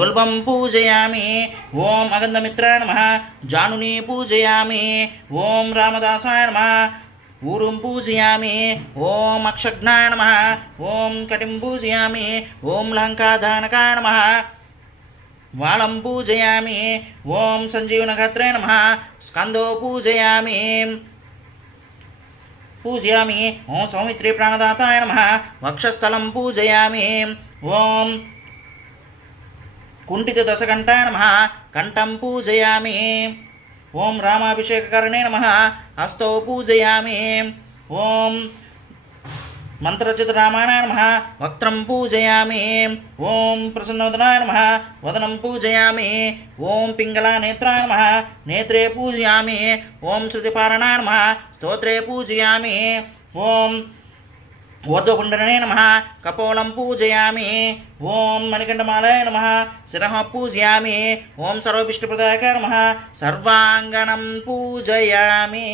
तुल्बं पूजयामि। ओम अगन्धमित्राय नमः। जानुनी पूजयामि। ओम रामदासाय नमः। ऊरुं पूजयामि। ओम अक्षघ्नाय नमः। ओम कटिं पूजयामि। ओम लङ्काधानकाय नमः। वालं पूजयामि। ओम सञ्जीवनगात्रे नमः। स्कन्दो पूजयामि। ओम सौमित्री प्राणदाताय नमः। वक्षस्थलं पूजयामि। ओम कुण्ठितदशकण्ठाय नमः। कण्ठं पूजयामि। ओम रामाभिषेककरणे नमः। हस्तौ पूजयामि। ओम मंत्रच्युतरामायणाय नमः। वक्त्रं पूजयामि। ओम प्रसन्नवदनाय नमः। वदनं पूजयामि। ओम पिङ्गलानेत्राय नमः। नेत्रे पूजयामि। ओम श्रुतिपारणाय नमः। स्तोत्रे पूजयामि। ओम ऊर्ध्वपुण्डरणे नमः। कपोलं पूजयामि। ओम मणिकण्ठमालाय नमः। शिरः पूजयामि। ओम सर्वविष्णुप्रदायकाय नमः। सर्वाङ्गनं पूजयामि।